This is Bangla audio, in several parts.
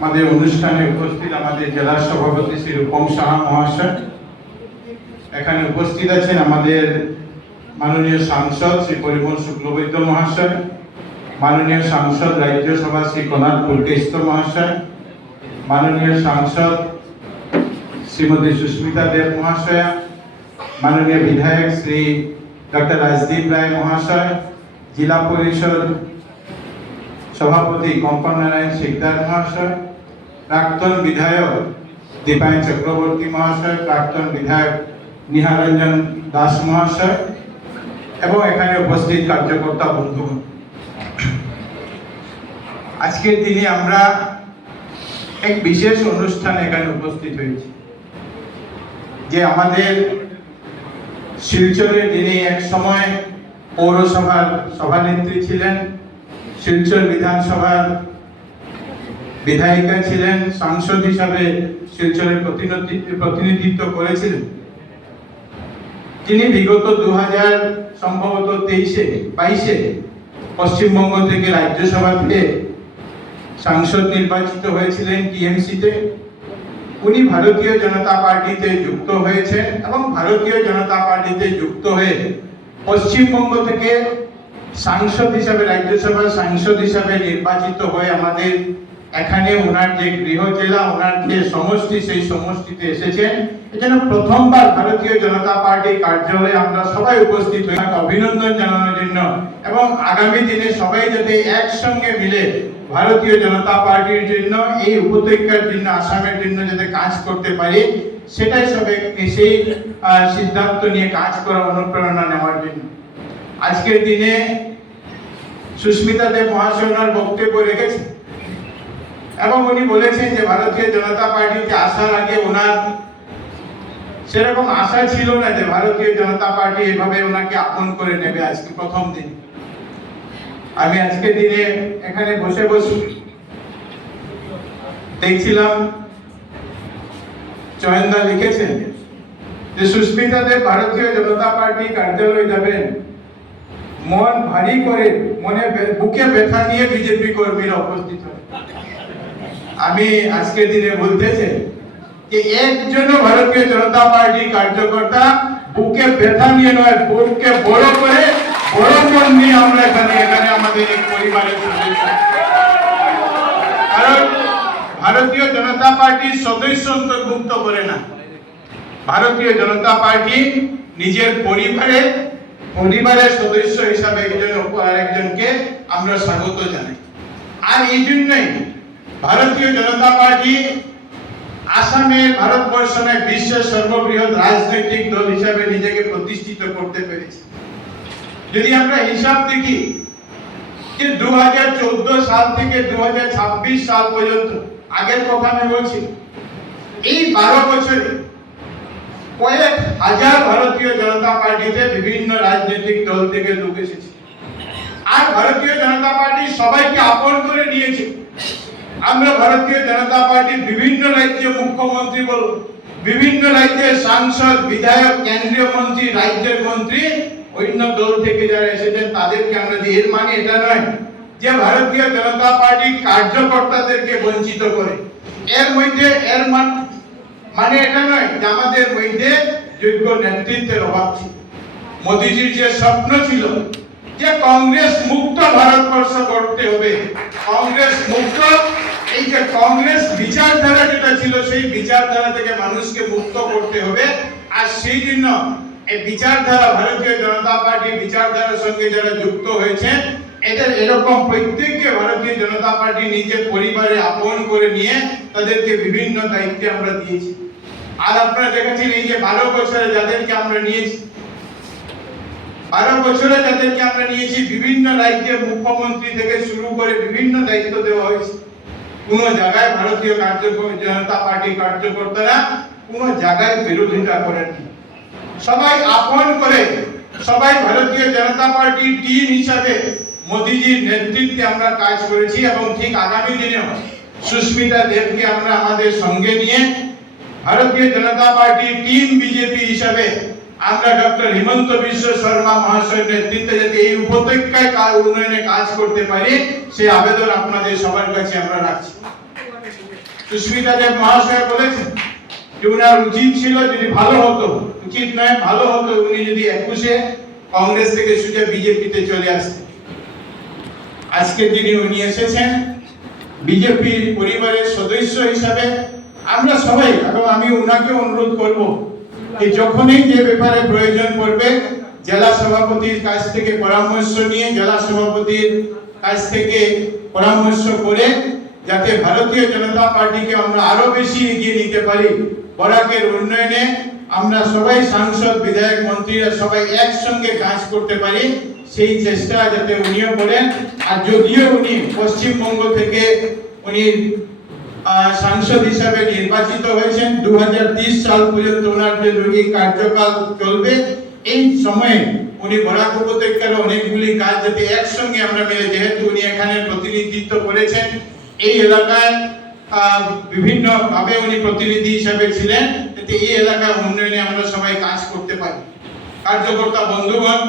আমাদের অনুষ্ঠানে উপস্থিত আমাদের জেলা সভাপতি শ্রী রূপম সাহা মহাশয়, এখানে উপস্থিত আছেন আমাদের মাননীয় সাংসদ শ্রী পরিমল শুক্লবৈদ্য মহাশয়, মাননীয় সাংসদ রাজ্যসভা শ্রী কনাদ পুলকেস্ত মহাশয়, মাননীয় সাংসদ শ্রীমতী সুস্মিতা দেব মহাশয়া, মাননীয় বিধায়ক শ্রী ডক্টর রাজদীপ রায় মহাশয়, জেলা পরিষদ সভাপতি কঙ্কন নারায়ণ শিকদার মহাশয়, প্রাক্তন বিধায়ক দীপায়ন চক্রবর্তী মহাশয়, প্রাক্তন বিধায়ক নিহারঞ্জন দাস মহাশয় এবং এখানে উপস্থিত কার্যকর্তা বন্ধুগণ, আজকের দিনে আমরা এক বিশেষ অনুষ্ঠানে এখানে উপস্থিত হয়েছি। যে আমাদের শিলচরের যিনি এক সময় পৌরসভার সভানেত্রী ছিলেন, শিলচর বিধানসভার বিধায়িকা ছিলেন, সাংসদ হিসাবে শিলচরের প্রতিনিধিত্ব করেছিলেন, তিনি বিগত 2022 পশ্চিমবঙ্গ থেকে রাজ্যসভাতে সাংসদ নির্বাচিত হয়েছিলেন টিএমসিতে। উনি ভারতীয় জনতা পার্টিতে যুক্ত হয়েছেন এবং ভারতীয় জনতা পার্টিতে যুক্ত হয়ে পশ্চিমবঙ্গ থেকে সাংসদ হিসাবে, রাজ্যসভার সাংসদ হিসাবে নির্বাচিত হয়ে আমাদের এখানে ওনার যে গৃহ জেলা, ওনার যে সমষ্টি, সেই সমষ্টিতে এসেছেন। এজন্য প্রথমবার ভারতীয় জনতা পার্টি কার্যালয়ে আমরা সবাই উপস্থিত হয়ে অভিনন্দন জানানোর জন্য এবং আগামী দিনে সবাই যাতে একসঙ্গে মিলে ভারতীয় জনতা পার্টির জন্য, এই উপত্যকার জন্য, আসামের জন্য যাতে কাজ করতে পারি, সেটাই সবাই সেই সিদ্ধান্ত নিয়ে কাজ করার অনুপ্রেরণা নেওয়ার জন্য আজকের দিনে সুস্মিতা দেব মহাশয় ওনার বক্তব্য রেখেছেন এবং উনি বলেছেন যে ভারতীয় জনতা পার্টিতে আসার আগে ওনার সেরকম আশা ছিল না যে ভারতীয় জনতা পার্টি এভাবে ওনাকে আপন করে নেবে। আজকে প্রথম দিন আমি আজকের দিনে এখানে বসে দেখছিলাম, চয়নদা লিখেছেন যে সুস্মিতা দেব ভারতীয় জনতা পার্টি কার্যালয়ে যাবেন, মন ভারী করে, মনে বুকে ব্যথা নিয়ে বিজেপি কর্মীরা উপস্থিত হবে। আমি আজকের দিনে বলতেছি যে একজনও ভারতীয় জনতা পার্টি কার্যকর্তা বুকে ব্যথা নিয়ে নয়, বুককে বড় করে, বড় মন নিয়ে আমরা এখানে আমাদের এক পরিবারের সদস্য। কারণ ভারতীয় জনতা পার্টির সদস্য অন্তর্ভুক্ত করে না, ভারতীয় জনতা পার্টি নিজের পরিবারের সদস্য হিসাবে একজনকে আমরা স্বাগত জানাই। আর এই জন্যই ভারতীয় জনতা পার্টি আসামে, ভারতবর্ষ নয়, বিশ্বের সর্ববৃহৎ রাজনৈতিক দল হিসাবে নিজেকে প্রতিষ্ঠিত করতে পেরেছে। যদি আমরা হিসাব দেখি যে 2014 সাল থেকে 2026 সাল পর্যন্ত, আগের কথা আমি বলছি, এই 12 বছরে কয়েক হাজার ভারতীয় জনতা পার্টিতে বিভিন্ন রাজনৈতিক দল থেকে লোক এসেছে। আর ভারতীয় জনতা পার্টি সবাইকে আপন করে নিয়েছে। আমরা ভারতীয় জনতা পার্টির বিভিন্ন রাজ্যে মুখ্যমন্ত্রী বলুন, বিভিন্ন রাজ্যের সাংসদ, বিধায়ক, কেন্দ্রীয় মন্ত্রী, রাজ্যের মন্ত্রী অন্য দল থেকে যারা এসেছেন তাদেরকে আমরা দিই। এর মানে এটা নয় যে ভারতীয় জনতা পার্টি কার্যকর্তাদেরকে বঞ্চিত করে। এর মানে এটা নয় যে আমাদের মধ্যে যোগ্য নেতৃত্বের অভাব ছিল। মোদিজির যে স্বপ্ন ছিল যে কংগ্রেস মুক্ত ভারতবর্ষ করতে হবে, কংগ্রেস মুক্ত, এই যে কংগ্রেস বিচারধারা যেটা ছিল সেই বিচারধারা থেকে মানুষকে মুক্ত করতে হবে। আর সেই জন্য এই বিচারধারা, ভারতীয় জনতা পার্টির বিচারধারার সঙ্গে যারা যুক্ত হয়েছে, এদের এরকম প্রত্যেককে ভারতীয় জনতা পার্টি নিজের পরিবারে আপন করে নিয়ে তাদেরকে বিভিন্ন দায়িত্বে আমরা দিয়েছি। আর আপনারা দেখেছেন এই যে 12 বছরে যাদেরকে আমরা নিয়েছি, 12 বছরে যাদেরকে আমরা নিয়েছি, বিভিন্ন রাজ্যের মুখ্যমন্ত্রী থেকে শুরু করে বিভিন্ন দায়িত্ব দেওয়া হয়েছে। কোন জায়গায় ভারতীয় জনতা পার্টি কার্যকর্তারা কোন জায়গায় বিরোধিতা করেননি, সবাই আপন করে, সবাই ভারতীয় জনতা পার্টির টিম হিসাবে মোদিজির নেতৃত্বে আমরা কাজ করেছি। এবং ঠিক আগামী দিনেও সুস্মিতা দেবকে আমরা আমাদের সঙ্গে নিয়ে ভারতীয় জনতা পার্টির টিম বিজেপি হিসাবে আমরা ডক্টর হিমন্ত বিশ্ব শর্মা মহাশয়ের নেতৃত্বে যাতে এই উপত্যকায় উন্নয়নে কাজ করতে পারি, সেই আবেদন আপনাদের সবার কাছে আমরা রাখছি। সুস্মিতা দেব মহাশয় বলেছেন যে উনার উচিত ছিল, যদি ভালো হতো, উচিত নয় ভালো হতো, উনি যদি 21-এ কংগ্রেস থেকে সোজা বিজেপিতে চলে আসতেন। আজকে যিনি উনি এসেছেন বিজেপির পরিবারের সদস্য হিসাবে, আমরা সবাই এবং আমি উনাকে অনুরোধ করব যে যখনই যে ব্যাপারে প্রয়োজন পড়বে জেলা সভাপতির কাছ থেকে পরামর্শ নিয়ে, জেলা সভাপতির কাছ থেকে পরামর্শ করে যাতে ভারতীয় জনতা পার্টিকে আমরা আরো বেশি এগিয়ে নিতে পারি, বরাকের উন্নয়নে আমরা সবাই সাংসদ, বিধায়ক, মন্ত্রীরা সবাই একসঙ্গে কাজ করতে পারি, সেই চেষ্টা যাতে উনিও করেন। আর যদিও উনি পশ্চিমবঙ্গ থেকে উনি সাংসদ হিসাবে নির্বাচিত হয়েছেন, 2030 সাল পর্যন্ত ওনার যে এই কার্যকাল চলবে, এই সময়ে উনি বরাক উপত্যকার অনেকগুলি কাজ যাতে একসঙ্গে আমরা মিলে, যেহেতু উনি এখানে প্রতিনিধিত্ব করেছেন, এই এলাকায় বিভিন্ন ভাবে উনি প্রতিনিধি হিসাবে ছিলেন, যাতে এই এলাকার উন্নয়নে আমরা সবাই কাজ করতে পারি। কার্যকর্তা বন্ধুগণ,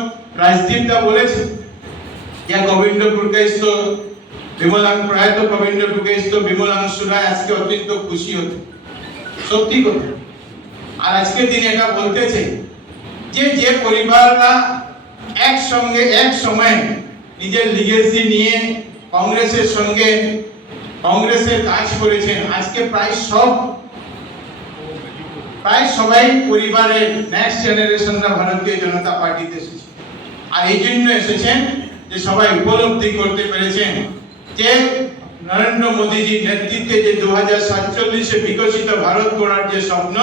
রাজদীপ দা বলেছেন যে গোবিন্দপুর কেষ্ট প্রয়াত গোবিন্দপুর কেষ্ট বিমলাংশু রায় আজকে অত্যন্ত খুশি হতে, সত্যি কথা। আর আজকে দিন এটা বলতেছে যে যে পরিবাররা একসঙ্গে এক সময় নিজের লিগেসি নিয়ে কংগ্রেসের সঙ্গে কংগ্রেসের কাজ করেছেন, আজকে প্রায় সবাই পরিবারের নেক্সট জেনারেশনরা ভারতীয় জনতা পার্টিতে এসেছে। আর এই জন্য এসেছেন যে সবাই উপলব্ধি করতে পেরেছেন যে নরেন্দ্র মোদীজির নেতৃত্বে যে 2047-এ বিকশিত ভারত গড়ার যে স্বপ্ন,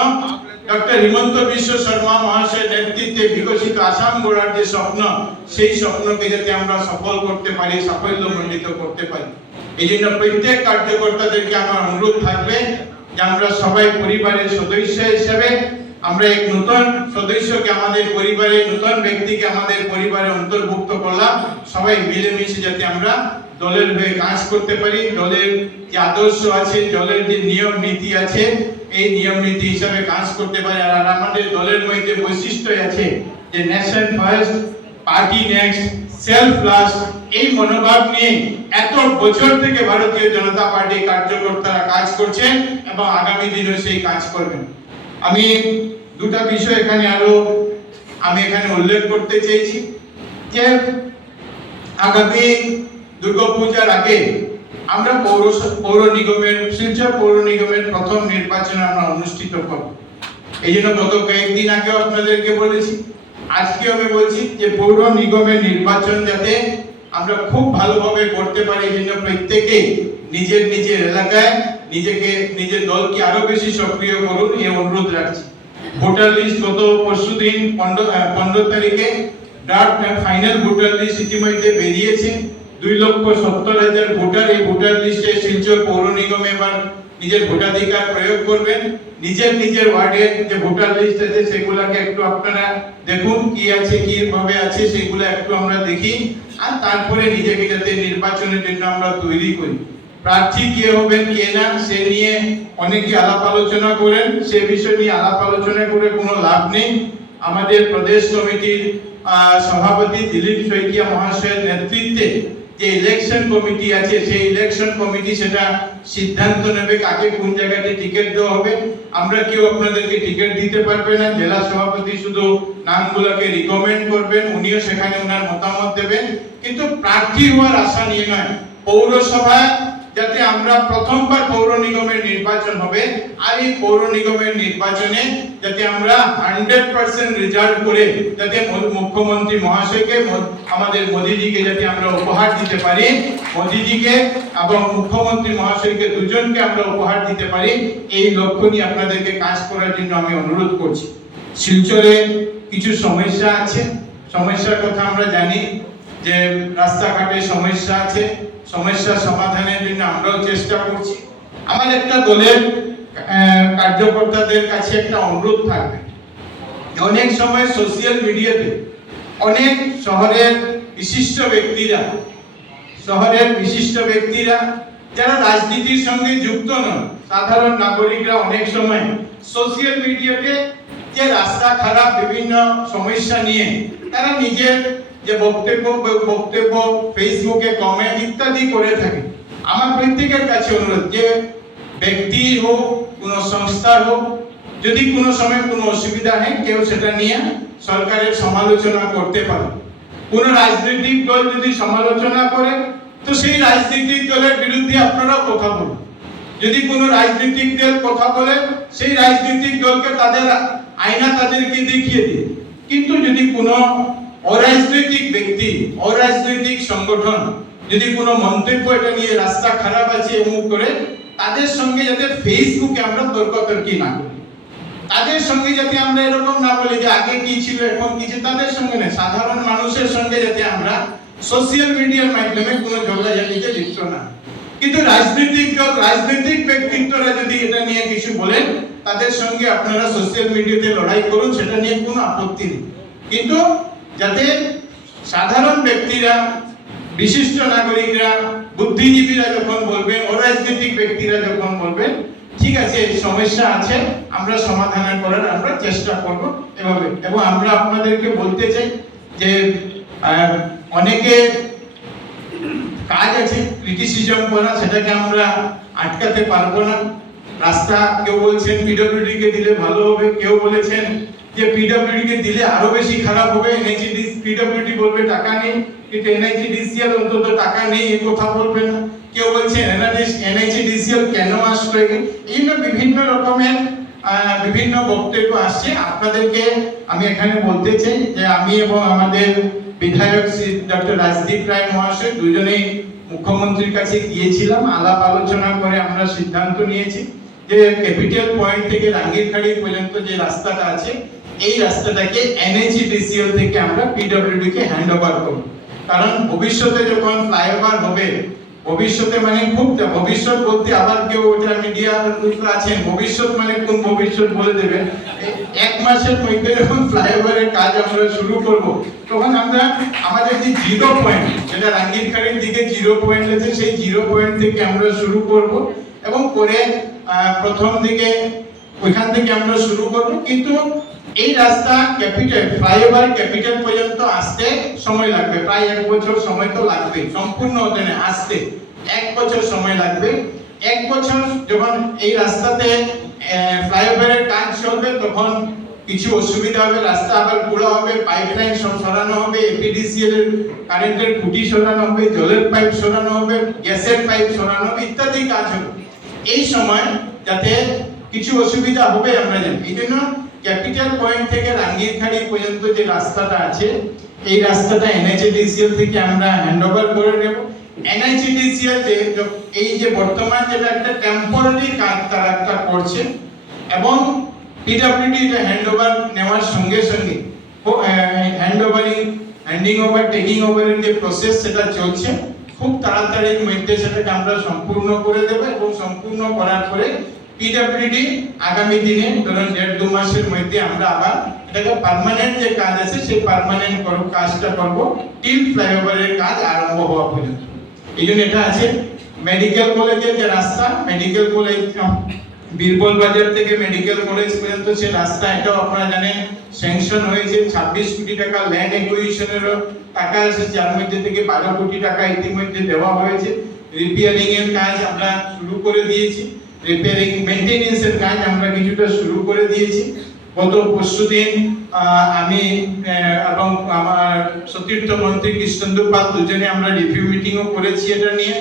ডক্টর হিমন্ত বিশ্ব শর্মা মহাশয়ের নেতৃত্বে বিকশিত আসাম গড়ার যে স্বপ্ন, সেই স্বপ্নকে যাতে আমরা সফল করতে পারি, সাফল্যমণ্ডিত করতে পারি। এই জন্য প্রত্যেক কার্যকর্তাদেরকে আমার অনুরোধ থাকবে যে আমরা সবাই পরিবারের সদস্য হিসেবে আমরা এক নতুন সদস্যকে আমাদের পরিবারে, নতুন ব্যক্তিকে আমাদের পরিবারে অন্তর্ভুক্ত করলাম, সবাই মিলেমিশে যাতে আমরা দলের হয়ে কাজ করতে পারি, দলের যে আদর্শ আছে, দলের যে নিয়ম নীতি আছে, এই নিয়ম নীতি হিসাবে কাজ করতে পারি। আর আমাদের দলের মধ্যে বৈশিষ্ট্য আছে যে nation first, party next, self last, এই মনোভাব নিয়ে এত বছর থেকে ভারতীয় জনতা পার্টি কার্যকর্তারা কাজ করছেন এবং আগামী দিনেও সেই কাজ করবেন। আমি দুটা বিষয় এখানে উল্লেখ করতে চাইছি যে আগামী দুর্গাপূজার আগে আমরা পৌর নিগমের, শিলচর পৌর নিগমের প্রথম নির্বাচন আমরা অনুষ্ঠিত করব। এই জন্য গত কয়েকদিন আগেও আপনাদেরকে বলেছি, আজকেও আমি বলছি যে পৌর নিগমের নির্বাচন যাতে আমরা খুব ভালোভাবে করতে পারি, এই জন্য প্রত্যেকে নিজের নিজের এলাকায় নিজের দলকে আরো বেশি সক্রিয় করুন, এই অনুরোধ রাখছি। ভোটার লিস্ট গত পরশুদিন 15 তারিখে ড্রাফট ফাইনাল ভোটার লিস্ট ইতিমধ্যে বেরিয়েছে। 2,70,000 ভোটার এই ভোটার লিস্টে শিলচর পৌর নিগমে এবার নিজের ভোটাধিকার প্রয়োগ করবেন। নিজের ওয়ার্ডের যে ভোটার লিস্ট আছে সেগুলোকে একটু আপনারা দেখুন কি আছে, কিভাবে আছে, সেগুলো একটু আমরা দেখি, আর তারপরে নিজেকে যাতে নির্বাচনের জন্য আমরা তৈরি করি। প্রার্থী কে হবেন কে না সে নিয়ে অনেকে আলাপ আলোচনা করেন, সে বিষয় নিয়ে আলাপ আলোচনা করে কোনো লাভ নেই। আমাদের প্রদেশ কমিটির সভাপতি দিলীপ শইকিয়া মহাশয়ের নেতৃত্বে যে ইলেকশন কমিটি আছে, সেই ইলেকশন কমিটি সেটা সিদ্ধান্ত নেবে কাকে কোন জায়গাতে টিকিট দেওয়া হবে। আমরা কেউ আপনাদেরকে টিকিট দিতে পারবে না, জেলা সভাপতি শুধু নামগুলোকে রিকমেন্ড করবেন, উনিও সেখানে ওনার মতামত দেবেন, কিন্তু প্রার্থী হওয়ার আশা নিয়ে নয়। পৌরসভায় যাতে আমরা প্রথমবার পৌর নিগমের নির্বাচন হবে, আর এই পৌর নিগমের নির্বাচনে যাতে আমরা 100% রেজাল্ট করে যাতে মুখ্যমন্ত্রী মহাশয়কে, আমাদের মোদিজিকে যাতে আমরা উপহার দিতে পারি, মোদিজিকে এবং মুখ্যমন্ত্রী মহাশয়কে দুজনকে আমরা উপহার দিতে পারি, এই লক্ষ্য নিয়ে আপনাদেরকে কাজ করার জন্য আমি অনুরোধ করছি। শিলচরে কিছু সমস্যা আছে, সমস্যার কথা আমরা জানি যে রাস্তাঘাটে সমস্যা আছে, সমস্যা সমাধানের জন্য আমরাও চেষ্টা করছি। আমার একটা দলের কার্যকর্তাদের কাছে একটা অনুরোধ থাকবে, অনেক সময় সোশ্যাল মিডিয়াতে অনেক শহরের বিশিষ্ট ব্যক্তিরা যারা রাজনীতির সঙ্গে যুক্ত নন, সাধারণ নাগরিকরা অনেক সময় সোশ্যাল মিডিয়াতে যে রাস্তা খারাপ বিভিন্ন সমস্যা নিয়ে তারা নিজের যে বক্তব্য ফেসবুকে কমেন্ট ইত্যাদি করে থাকে। আমার প্রত্যেকের কাছে অনুরোধ যে ব্যক্তি হোক, কোনো সংস্থা হোক, যদি কোনো সময় কোনো অসুবিধা হয় কেউ সেটা নিয়ে সরকারের সমালোচনা করতে পারে। কোনো রাজনৈতিক দল যদি সমালোচনা করে তো সেই রাজনৈতিক দলের বিরুদ্ধে আপনারাও কথা বলুন। যদি কোনো রাজনৈতিক দল কথা বলে সেই রাজনৈতিক দলকে তাদের আয়না তাদেরকে দেখিয়ে দিন। কিন্তু যদি কোনো অরাজনৈতিক ব্যক্তি, অরাজনৈতিক সংগঠন যদি কোনো মন্তব্য এটা নিয়ে রাস্তা খারাপ আছে এমন করে, তাদের সঙ্গে যাতে ফেসবুকে আমরা তর্কাতর্কি না করি, তাদের সঙ্গে যাতে আমরা এরকম না বলি যে আগে কি ছিল এখন কিছু, তাদের সঙ্গে না, সাধারণ মানুষের সঙ্গে যাতে আমরা সোশ্যাল মিডিয়ার মাধ্যমে কোনো ঝগড়াঝাটিতে লিপ্ত না। কিন্তু রাজনৈতিক দল, রাজনৈতিক ব্যক্তিত্বরা যদি এটা নিয়ে কিছু বলেন তাদের সঙ্গে আপনারা সোশ্যাল মিডিয়াতে লড়াই করুন, সেটা নিয়ে কোনো আপত্তি নেই। কিন্তু যাতে সাধারণ ব্যক্তিরা, বিশিষ্ট নাগরিকরা, বুদ্ধিজীবীরা যখন বলবেন, অরাজনৈতিক ব্যক্তিরা যখন বলবেন ঠিক আছে সমস্যা আছে আমরা সমাধান করার আমরা চেষ্টা করব এভাবে। এবং আমরা আপনাদেরকে বলতে চাই যে অনেকে কাজ আছে ক্রিটিসিজম করা, সেটাকে আমরা আটকাতে পারবো না। রাস্তা কেউ বলছেন পিডব্লিউডি কে দিলে ভালো হবে, কেউ বলেছেন যে পিডব্লিউডি কে দিলে আরো বেশি খারাপ হবে, এনএইচডি পিডব্লিউডি বলবে টাকা নেই, কিন্তু এনএইচডিসিএল অন্তত টাকা নেই এই কথা বলবে না। কেউ বলছে এনএইচডিসিএল কেন আসলো, এই বিভিন্ন রকমের বিভিন্ন বক্তব্য আসছে। আপনাদেরকে আমি এখানে বলতে চাই যে আমি এবং আমাদের বিধায়ক শ্রী ডক্টর রাজদীপ রায় মহাশয় দুজনেই মুখ্যমন্ত্রীর কাছে গিয়েছিলাম, আলাপ আলোচনা করে আমরা সিদ্ধান্ত নিয়েছি যে ক্যাপিটাল পয়েন্ট থেকে রাঙ্গিরখাড়ি পর্যন্ত যে রাস্তাটা আছে এই রাস্তাটাকে এনএইচডিসিএল থেকে আমরা পিডব্লিউডি কে হ্যান্ড ওভার করব। কারণ ভবিষ্যতে যখন ফ্লাইওভার হবে, ভবিষ্যতে মানে খুব ভবিষ্যৎ বলতে আবার কেউ ওটা মিডিয়ার লোকরা আছেন, ভবিষ্যৎ মানে কোন ভবিষ্যৎ বলে দেবেন, এক মাসের মধ্যে যখন ফ্লাইওভারের কাজ আমরা শুরু করব তখন আমরা আমাদের যে জিরো পয়েন্ট, যেটা রাঙ্গিরখাড়ির দিকে জিরো পয়েন্ট আছে, সেই জিরো পয়েন্ট থেকে আমরা শুরু করব এবং করে প্রথম দিকে ওইখান থেকে আমরা শুরু করব। কিন্তু এই রাস্তা ক্যাপিটাল ফ্লাইওভার ক্যাপিটাল পর্যন্ত আসতে সময় লাগবে, প্রায় 1 বছর সময় তো লাগবে, সম্পূর্ণ হতে না আসতে 1 বছর সময় লাগবে। 1 বছর যখন এই রাস্তাতে ফ্লাইওভারের কাজ চলবে তখন কিছু অসুবিধা হবে, রাস্তা আবার পুরো হবে, পাইপলাইন সব সরানো হবে, এপিডিসিএল এর কারেন্টের খুঁটি সরানো হবে, জলের পাইপ সরানো হবে, গ্যাসের পাইপ সরানো হবে, ইত্যাদি কাজ হবে। এই সময় যাতে কিছু অসুবিধা হবে আমরা জানি, এই জন্য ক্যাপিটাল পয়েন্ট থেকে রাঙ্গিরখাড়ি পর্যন্ত যে রাস্তাটা আছে এই রাস্তাটা এনএইচডিসিএল থেকে আমরা হ্যান্ডওভার করে নেব। এনএইচডিসিএল এই যে বর্তমান যেটা একটা টেম্পোরারি কাজ তারা একটা করছে এবং পিডব্লিউডি এটা হ্যান্ডওভার নেওয়ার সঙ্গে সঙ্গে হ্যান্ডিং ওভার টেকিং ওভারের যে প্রসেস সেটা চলছে, খুব তাড়াতাড়ির মধ্যে সেটাকে আমরা সম্পূর্ণ করে দেব এবং সম্পূর্ণ করার পরে পিডব্লিউডি আগামী দিনে ধরুন 1.5-2 মাসের মধ্যে আমরা আবার এটাকে পার্মানেন্ট যে কাজ আছে সেই পার্মানেন্ট কাজটা করব টিল ফ্লাইওভারের কাজ আরম্ভ হওয়া পর্যন্ত। এই জন্য এটা আছে মেডিকেল কলেজের যে রাস্তা, মেডিকেল কলেজ বীরবল বাজার থেকে মেডিকেল কলেজ পর্যন্ত সে রাস্তা, এটাও আপনারা জানেন স্যাংশন হয়েছে, 26 কোটি টাকা ল্যান্ড অ্যাকুইজিশনের টাকা আছে, যার মধ্যে থেকে 12 কোটি টাকা ইতিমধ্যে দেওয়া হয়েছে। রিপেয়ারিং এর কাজ আমরা শুরু করে দিয়েছি, রিপেয়ারিং মেইনটেনেন্স এর কাজ আমরা কিছুটা শুরু করে দিয়েছি। গত পরশুদিন আমি এবং আমার সতীর্থ মন্ত্রী কৃষ্ণেন্দু পাল দুজনে আমরা রিভিউ মিটিংও করেছি এটা নিয়ে।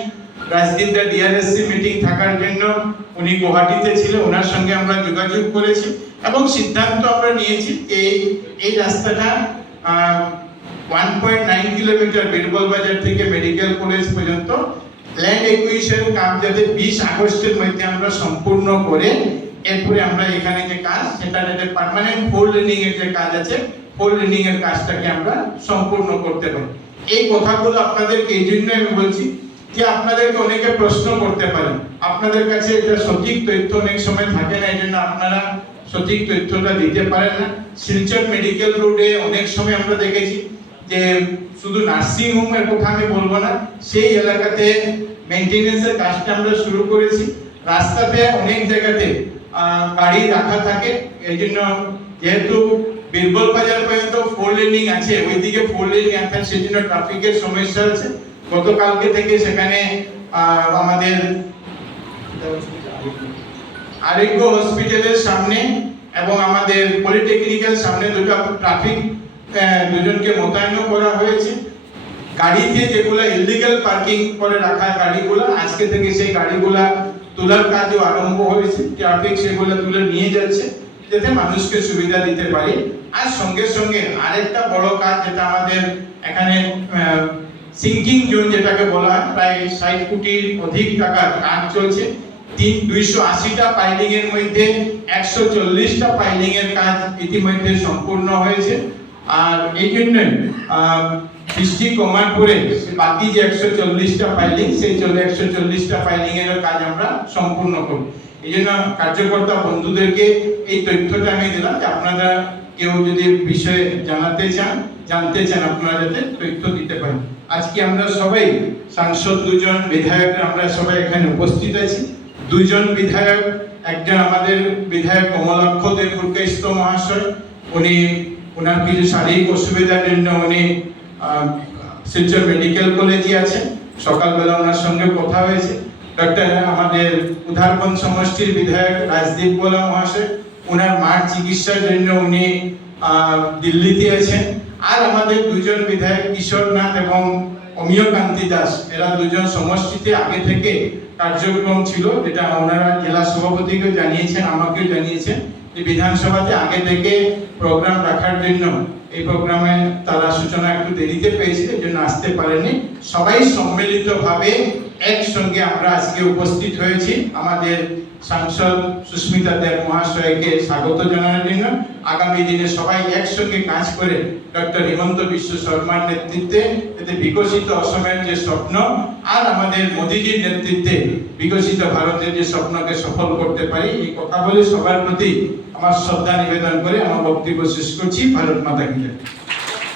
রাজদীপ দা ডিআরএসসি মিটিং থাকার জন্য উনি গুয়াহাটিতে ছিলেন, ওনার সঙ্গে আমরা যোগাযোগ করেছি এবং সিদ্ধান্ত আমরা নিয়েছি এই রাস্তাটা 1.9 কিলোমিটার বীরবল বাজার থেকে মেডিকেল কলেজ পর্যন্ত ল্যান্ড একুইজিশন কাজ যাতে 20 আগস্টের মধ্যে আমরা সম্পূর্ণ করে এরপরে আমরা এখানে যে কাজ সেটা যাতে পার্মানেন্ট 4 লেনিং এর যে কাজ আছে 4 লেনিং এর কাজটাকে আমরা সম্পূর্ণ করতে পারি। এই কথাগুলো আপনাদেরকে এই জন্য আমি বলছি যে আপনাদেরকে অনেকে প্রশ্ন করতে পারেন, আপনাদের কাছে এটা সঠিক তথ্য অনেক সময় থাকে না, এই জন্য আপনারা সঠিক তথ্যটা দিতে পারেন না। শিলচর মেডিকেল রোডে অনেক সময় আমরা দেখেছি যে শুধু নার্সিং হোমের কথা আমি বলবো না, সেই এলাকাতে মেইনটেনেন্সের কাজটা আমরা শুরু করেছি। রাস্তাতে অনেক জায়গাতে গাড়ি রাখা থাকে, এই জন্য যেহেতু বীরবল বাজার পর্যন্ত 4 লেনিং আছে, ওইদিকে 4 লেনিং আছে, সেই জন্য ট্রাফিকের সমস্যা আছে। গতকালকে থেকে সেখানে আমাদের আরোগ্য হসপিটালের সামনে এবং আমাদের পলিটেকনিক্যাল সামনে দুটো ট্রাফিক দুজনকে মোতায়েন করা হয়েছে। গাড়িতে যেগুলো ইলিগাল পার্কিং করে রাখা গাড়িগুলো, আজকে থেকে সেই গাড়িগুলা তোলার কাজও আরম্ভ হয়েছে। ট্রাফিক সেগুলো তুলে নিয়ে যাচ্ছে যাতে মানুষকে সুবিধা দিতে পারি। আর সঙ্গে সঙ্গে আরেকটা বড় কাজ যেটা আমাদের এখানে সিঙ্কিং জোন যেটাকে বলা হয়, প্রায় 60 কোটির অধিক টাকার কাজ চলছে। 280টা পাইলিং এর মধ্যে 140টা পাইলিং এর কাজ ইতিমধ্যে সম্পূর্ণ হয়েছে। আর এই জন্য বৃষ্টি কমার পরে বাকি যে 140টা পাইলিং, সেই 140টা পাইলিং এর কাজ আমরা সম্পূর্ণ করব। এই জন্য কার্যকর্তা বন্ধুদেরকে এই তথ্যটা আমি দিলাম যে আপনারা কেউ যদি বিষয়ে জানতে চান আপনারা যাতে তথ্য দিতে পারেন। আজকে আমরা সবাই সাংসদ, দুজন বিধায়ক, আমরা সবাই এখানে উপস্থিত আছি। দুজন বিধায়ক, একজন আমাদের বিধায়ক কমলাক্ষ দেবপুরকাইস্ত মহাশয়, উনি ওনার কিছু শারীরিক অসুবিধার জন্য উনি শিলচর মেডিকেল কলেজে আছেন। সকালবেলা ওনার সঙ্গে কথা হয়েছে। ডক্টর আমাদের উধারবন সমষ্টির বিধায়ক রাজদীপ বোলা মহাশয়, ওনার মার চিকিৎসার জন্য উনি দিল্লিতে আছেন। আর আমাদের দুজন বিধায়ক কিশোরনাথ এবং অমিয়কান্তি দাস, এরা দুজন সমষ্টিতে আগে থেকে কার্যক্রম ছিল, যেটা ওনারা জেলা সভাপতিকে জানিয়েছেন, আমাকেও জানিয়েছেন যে বিধানসভাতে আগে থেকে প্রোগ্রাম রাখার জন্য এই প্রোগ্রামে তারা সূচনা একটু দেরিতে পেয়েছিল, এর জন্য আসতে পারেনি। সবাই সম্মিলিতভাবে একসঙ্গে আমরা আজকে উপস্থিত হয়েছি আমাদের সাংসদ সুস্মিতা দেব মহাশয়কে স্বাগত জানানোর জন্য। আগামী দিনে সবাই একসঙ্গে কাজ করে ডক্টর হিমন্ত বিশ্ব শর্মার নেতৃত্বে এতে বিকশিত অসমের যে স্বপ্ন আর আমাদের মোদীজির নেতৃত্বে বিকশিত ভারতের যে স্বপ্নকে সফল করতে পারি, এই কথা বলে সবার প্রতি আমার শ্রদ্ধা নিবেদন করে আমার বক্তব্য শেষ করছি। ভারত মাতা কি জয়।